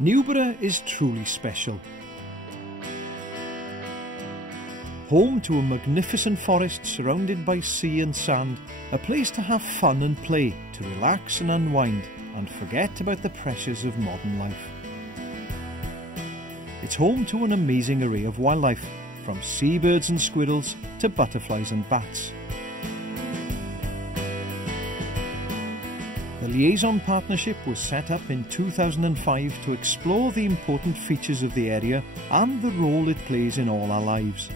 Newborough is truly special. Home to a magnificent forest surrounded by sea and sand, a place to have fun and play, to relax and unwind, and forget about the pressures of modern life. It's home to an amazing array of wildlife, from seabirds and squirrels to butterflies and bats. The Liaison Partnership was set up in 2005 to explore the important features of the area and the role it plays in all our lives.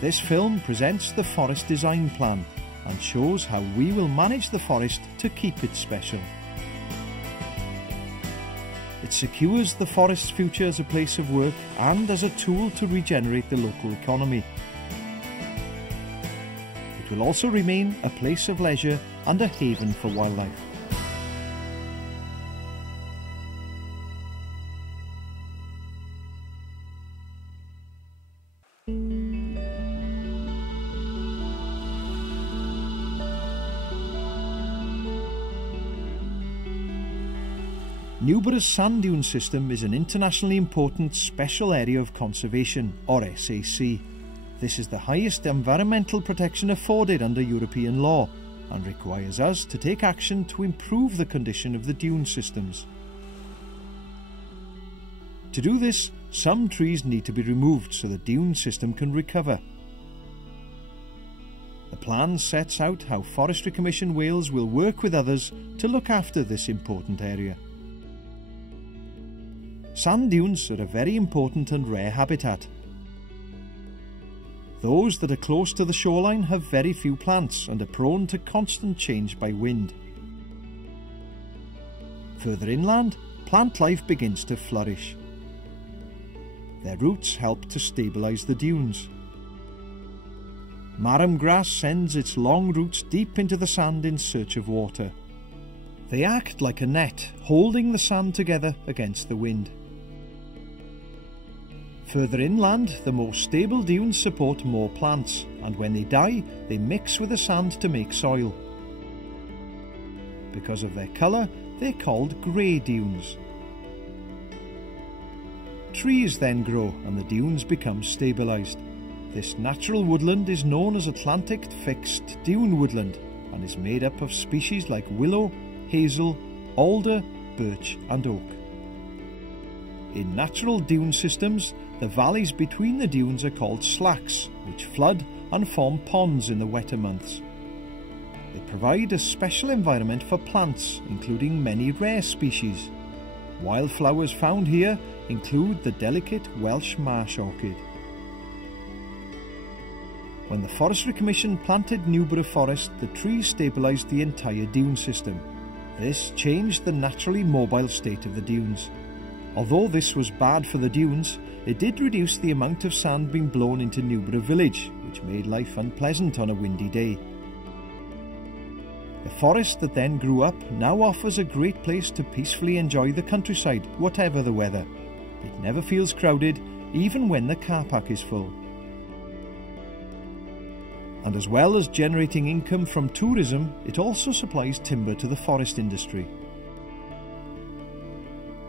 This film presents the Forest Design Plan and shows how we will manage the forest to keep it special. It secures the forest's future as a place of work and as a tool to regenerate the local economy. It will also remain a place of leisure and a haven for wildlife. Newborough's sand dune system is an internationally important Special Area of Conservation, or SAC. This is the highest environmental protection afforded under European law and requires us to take action to improve the condition of the dune systems. To do this, some trees need to be removed so the dune system can recover. The plan sets out how Forestry Commission Wales will work with others to look after this important area. Sand dunes are a very important and rare habitat. Those that are close to the shoreline have very few plants and are prone to constant change by wind. Further inland, plant life begins to flourish. Their roots help to stabilise the dunes. Marram grass sends its long roots deep into the sand in search of water. They act like a net, holding the sand together against the wind. Further inland, the more stable dunes support more plants, and when they die, they mix with the sand to make soil. Because of their colour, they're called grey dunes. Trees then grow and the dunes become stabilised. This natural woodland is known as Atlantic fixed dune woodland and is made up of species like willow, hazel, alder, birch and oak. In natural dune systems, the valleys between the dunes are called slacks, which flood and form ponds in the wetter months. They provide a special environment for plants, including many rare species. Wildflowers found here include the delicate Welsh marsh orchid. When the Forestry Commission planted Newborough Forest, the trees stabilised the entire dune system. This changed the naturally mobile state of the dunes. Although this was bad for the dunes, it did reduce the amount of sand being blown into Newborough village, which made life unpleasant on a windy day. The forest that then grew up now offers a great place to peacefully enjoy the countryside, whatever the weather. It never feels crowded, even when the car park is full. And as well as generating income from tourism, it also supplies timber to the forest industry.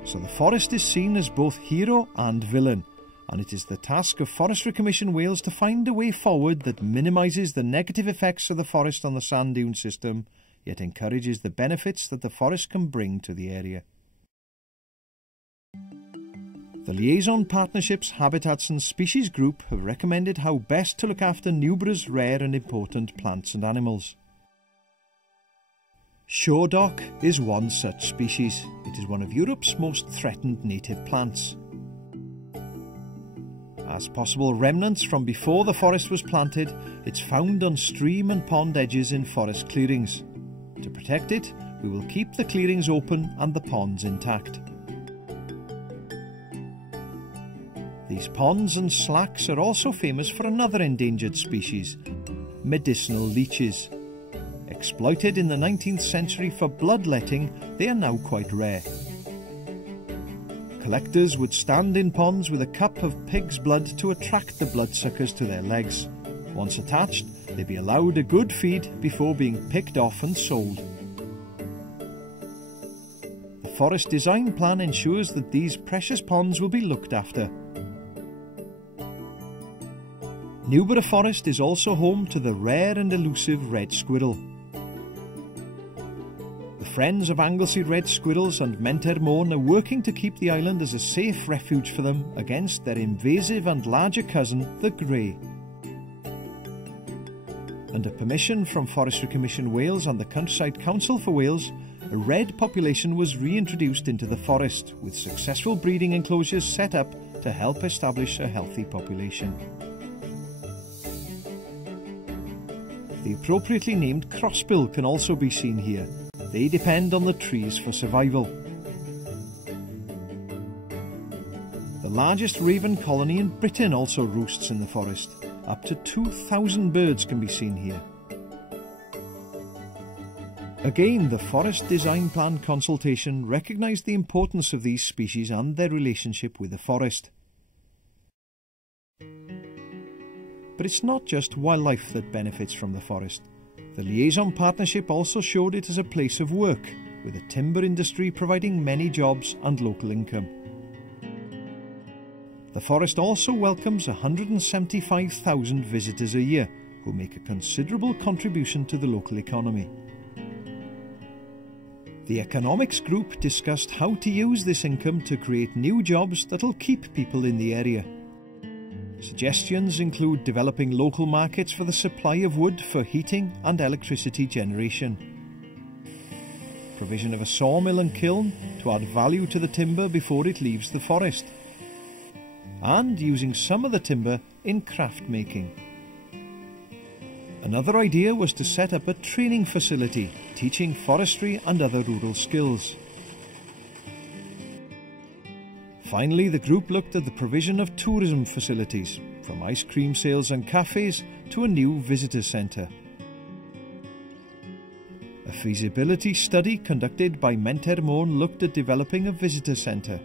So the forest is seen as both hero and villain, and it is the task of Forestry Commission Wales to find a way forward that minimises the negative effects of the forest on the sand dune system, yet encourages the benefits that the forest can bring to the area. The Liaison Partnership's Habitats and Species Group have recommended how best to look after Newborough's rare and important plants and animals. Shoredock is one such species. It is one of Europe's most threatened native plants. As possible remnants from before the forest was planted, it's found on stream and pond edges in forest clearings. To protect it, we will keep the clearings open and the ponds intact. These ponds and slacks are also famous for another endangered species, medicinal leeches. Exploited in the 19th century for bloodletting, they are now quite rare. Collectors would stand in ponds with a cup of pig's blood to attract the bloodsuckers to their legs. Once attached, they'd be allowed a good feed before being picked off and sold. The forest design plan ensures that these precious ponds will be looked after. Newborough Forest is also home to the rare and elusive red squirrel. The Friends of Anglesey Red Squirrels and Menter Môn are working to keep the island as a safe refuge for them against their invasive and larger cousin, the grey. Under permission from Forestry Commission Wales and the Countryside Council for Wales, a red population was reintroduced into the forest, with successful breeding enclosures set up to help establish a healthy population. The appropriately named crossbill can also be seen here. They depend on the trees for survival. The largest raven colony in Britain also roosts in the forest. Up to 2,000 birds can be seen here. Again, the Forest Design Plan consultation recognised the importance of these species and their relationship with the forest. But it's not just wildlife that benefits from the forest. The liaison partnership also showed it as a place of work, with the timber industry providing many jobs and local income. The forest also welcomes 175,000 visitors a year, who make a considerable contribution to the local economy. The economics group discussed how to use this income to create new jobs that'll keep people in the area. Suggestions include developing local markets for the supply of wood for heating and electricity generation, provision of a sawmill and kiln to add value to the timber before it leaves the forest, and using some of the timber in craft making. Another idea was to set up a training facility teaching forestry and other rural skills. Finally, the group looked at the provision of tourism facilities, from ice cream sales and cafes to a new visitor centre. A feasibility study conducted by Menter Môn looked at developing a visitor centre.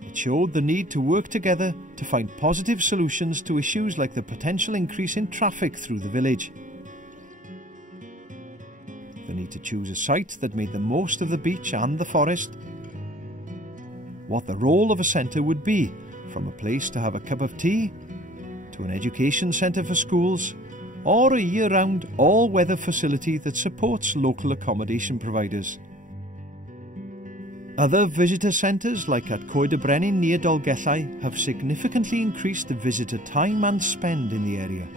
It showed the need to work together to find positive solutions to issues like the potential increase in traffic through the village. The need to choose a site that made the most of the beach and the forest, what the role of a centre would be, from a place to have a cup of tea, to an education centre for schools, or a year-round, all-weather facility that supports local accommodation providers. Other visitor centres, like at Coed y Brenin near Dolgellau, have significantly increased the visitor time and spend in the area.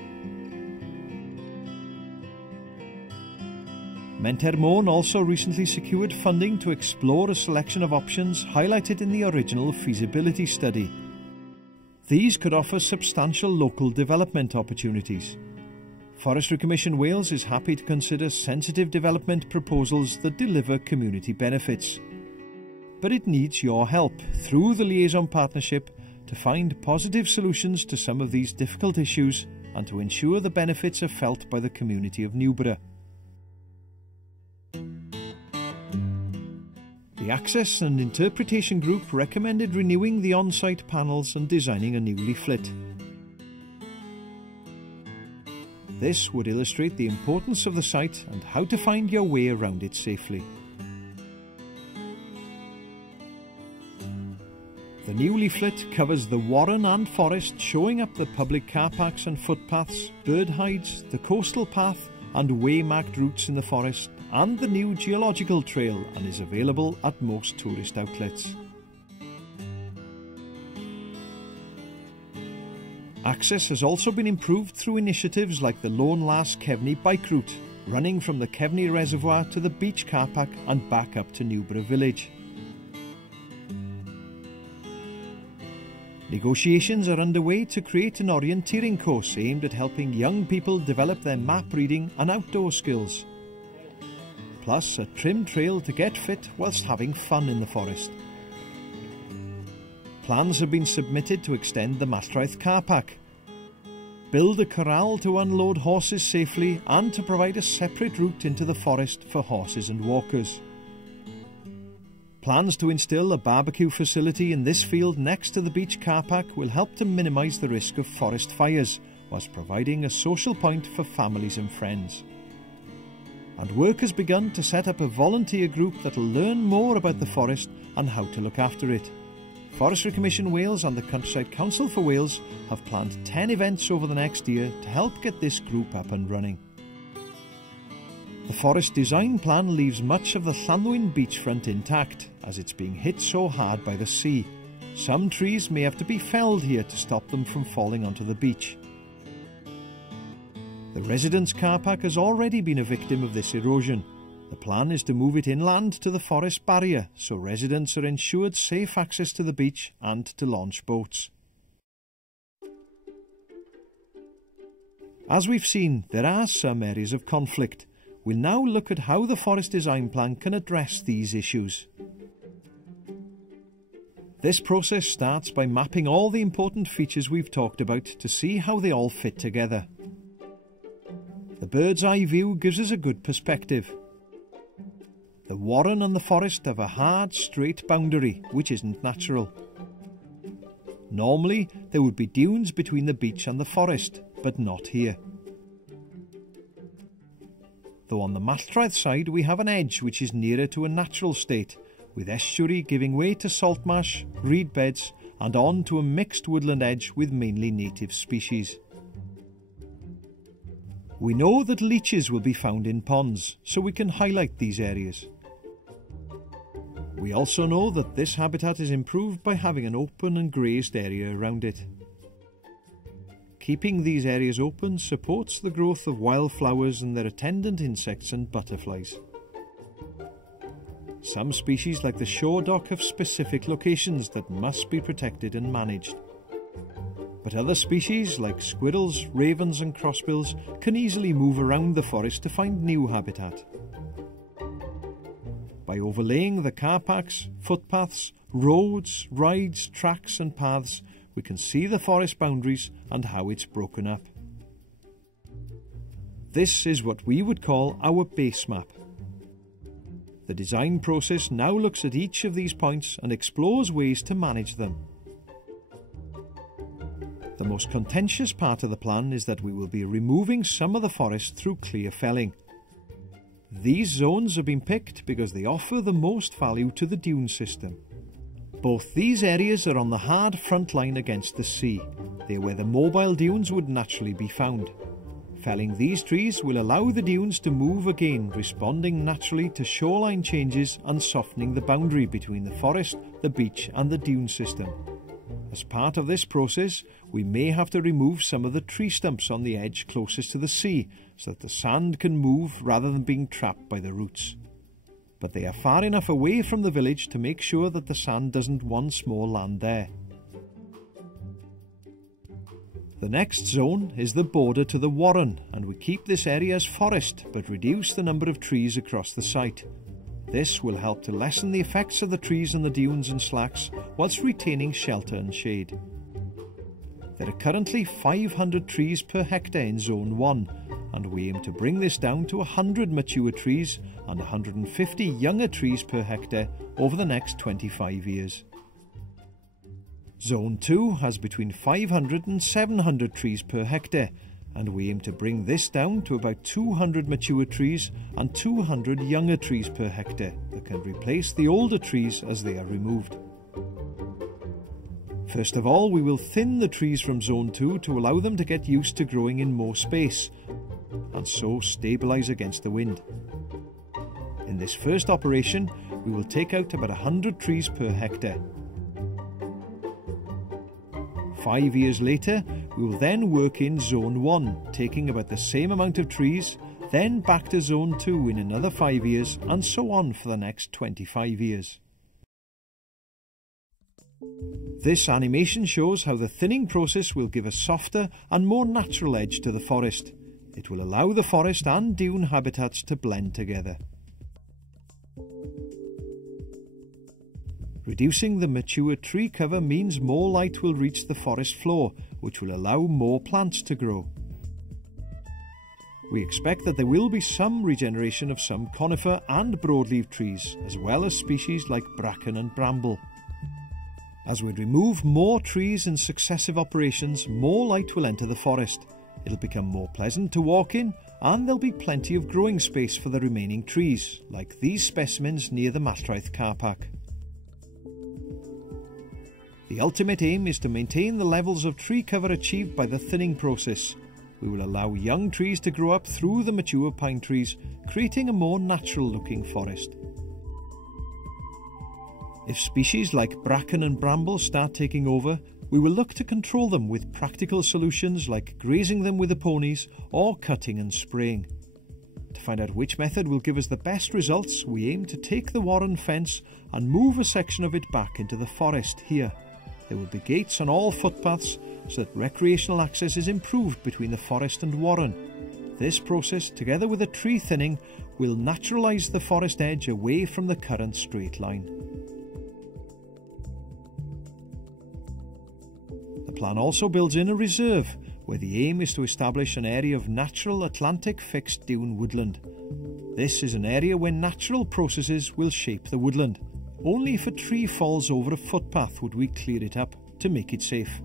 Menter Môn also recently secured funding to explore a selection of options highlighted in the original feasibility study. These could offer substantial local development opportunities. Forestry Commission Wales is happy to consider sensitive development proposals that deliver community benefits. But it needs your help through the liaison partnership to find positive solutions to some of these difficult issues and to ensure the benefits are felt by the community of Newborough. The Access and Interpretation Group recommended renewing the on-site panels and designing a new leaflet. This would illustrate the importance of the site and how to find your way around it safely. The new leaflet covers the warren and forest, showing up the public car parks and footpaths, bird hides, the coastal path and way-marked routes in the forest, and the new geological trail, and is available at most tourist outlets. Access has also been improved through initiatives like the Lôn Las Cefni bike route, running from the Cefni Reservoir to the beach car park and back up to Newborough village. Negotiations are underway to create an orienteering course aimed at helping young people develop their map reading and outdoor skills. Plus a trim trail to get fit whilst having fun in the forest. Plans have been submitted to extend the Mastraeth car park, build a corral to unload horses safely, and to provide a separate route into the forest for horses and walkers. Plans to instil a barbecue facility in this field next to the beach car park will help to minimise the risk of forest fires, whilst providing a social point for families and friends. and work has begun to set up a volunteer group that will learn more about the forest and how to look after it. Forestry Commission Wales and the Countryside Council for Wales have planned 10 events over the next year to help get this group up and running. The forest design plan leaves much of the Llanddwyn beachfront intact, as it's being hit so hard by the sea. Some trees may have to be felled here to stop them from falling onto the beach. The residents' car park has already been a victim of this erosion. The plan is to move it inland to the forest barrier, so residents are ensured safe access to the beach and to launch boats. As we've seen, there are some areas of conflict. We'll now look at how the forest design plan can address these issues. This process starts by mapping all the important features we've talked about to see how they all fit together. The bird's eye view gives us a good perspective. The warren and the forest have a hard, straight boundary, which isn't natural. Normally, there would be dunes between the beach and the forest, but not here. Though on the Malltraeth side we have an edge which is nearer to a natural state, with estuary giving way to salt marsh, reed beds and on to a mixed woodland edge with mainly native species. We know that leeches will be found in ponds, so we can highlight these areas. We also know that this habitat is improved by having an open and grazed area around it. Keeping these areas open supports the growth of wildflowers and their attendant insects and butterflies. Some species like the shoredock have specific locations that must be protected and managed. But other species like squirrels, ravens and crossbills can easily move around the forest to find new habitat. By overlaying the car parks, footpaths, roads, rides, tracks and paths, we can see the forest boundaries and how it's broken up. This is what we would call our base map. The design process now looks at each of these points and explores ways to manage them. The most contentious part of the plan is that we will be removing some of the forest through clear felling. These zones have been picked because they offer the most value to the dune system. Both these areas are on the hard front line against the sea. They're where the mobile dunes would naturally be found. Felling these trees will allow the dunes to move again, responding naturally to shoreline changes and softening the boundary between the forest, the beach and the dune system. As part of this process, we may have to remove some of the tree stumps on the edge closest to the sea so that the sand can move rather than being trapped by the roots. But they are far enough away from the village to make sure that the sand doesn't once more land there. The next zone is the border to the warren, and we keep this area as forest but reduce the number of trees across the site. This will help to lessen the effects of the trees on the dunes and slacks whilst retaining shelter and shade. There are currently 500 trees per hectare in Zone 1, and we aim to bring this down to 100 mature trees and 150 younger trees per hectare over the next 25 years. Zone 2 has between 500 and 700 trees per hectare, and we aim to bring this down to about 200 mature trees and 200 younger trees per hectare that can replace the older trees as they are removed. First of all, we will thin the trees from Zone 2 to allow them to get used to growing in more space, and so stabilise against the wind. In this first operation, we will take out about 100 trees per hectare. 5 years later, we will then work in Zone 1, taking about the same amount of trees, then back to Zone 2 in another 5 years, and so on for the next 25 years. This animation shows how the thinning process will give a softer and more natural edge to the forest. It will allow the forest and dune habitats to blend together. Reducing the mature tree cover means more light will reach the forest floor, which will allow more plants to grow. We expect that there will be some regeneration of some conifer and broadleaf trees, as well as species like bracken and bramble. As we remove more trees in successive operations, more light will enter the forest. It'll become more pleasant to walk in, and there'll be plenty of growing space for the remaining trees, like these specimens near the Matraeth car park. The ultimate aim is to maintain the levels of tree cover achieved by the thinning process. We will allow young trees to grow up through the mature pine trees, creating a more natural looking forest. If species like bracken and bramble start taking over, we will look to control them with practical solutions like grazing them with the ponies or cutting and spraying. To find out which method will give us the best results, we aim to take the warren fence and move a section of it back into the forest here. There will be gates on all footpaths so that recreational access is improved between the forest and warren. This process, together with the tree thinning, will naturalise the forest edge away from the current straight line. The plan also builds in a reserve, where the aim is to establish an area of natural Atlantic fixed dune woodland. This is an area where natural processes will shape the woodland. Only if a tree falls over a footpath would we clear it up to make it safe.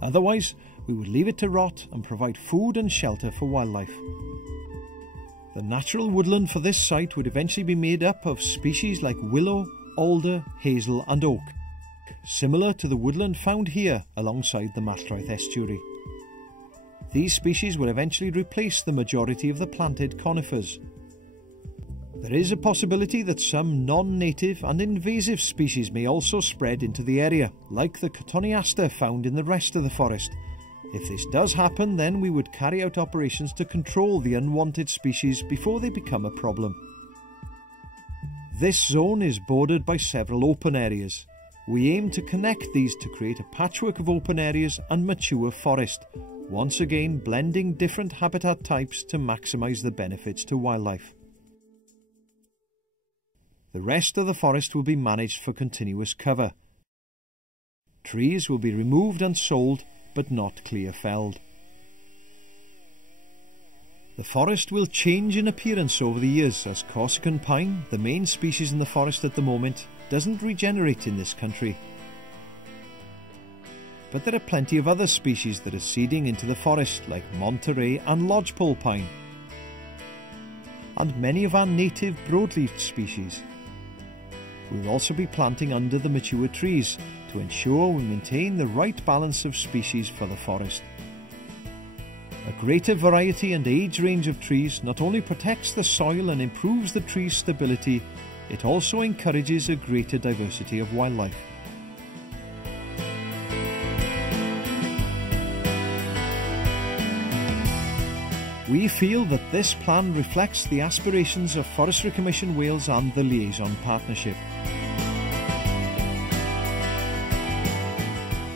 Otherwise, we would leave it to rot and provide food and shelter for wildlife. The natural woodland for this site would eventually be made up of species like willow, alder, hazel and oak, similar to the woodland found here alongside the Matraeth estuary. These species will eventually replace the majority of the planted conifers. There is a possibility that some non-native and invasive species may also spread into the area, like the cotoneaster found in the rest of the forest. If this does happen, then we would carry out operations to control the unwanted species before they become a problem. This zone is bordered by several open areas. We aim to connect these to create a patchwork of open areas and mature forest, once again blending different habitat types to maximise the benefits to wildlife. The rest of the forest will be managed for continuous cover. Trees will be removed and sold, but not clear felled. The forest will change in appearance over the years as Corsican pine, the main species in the forest at the moment, doesn't regenerate in this country. But there are plenty of other species that are seeding into the forest, like Monterey and lodgepole pine, and many of our native broadleaf species. We will also be planting under the mature trees to ensure we maintain the right balance of species for the forest. A greater variety and age range of trees not only protects the soil and improves the tree's stability, it also encourages a greater diversity of wildlife. We feel that this plan reflects the aspirations of Forestry Commission Wales and the Liaison Partnership.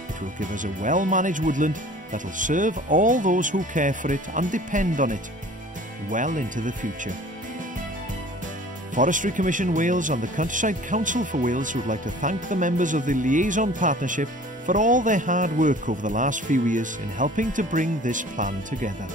It will give us a well-managed woodland that will serve all those who care for it and depend on it well into the future. Forestry Commission Wales and the Countryside Council for Wales would like to thank the members of the Liaison Partnership for all their hard work over the last few years in helping to bring this plan together.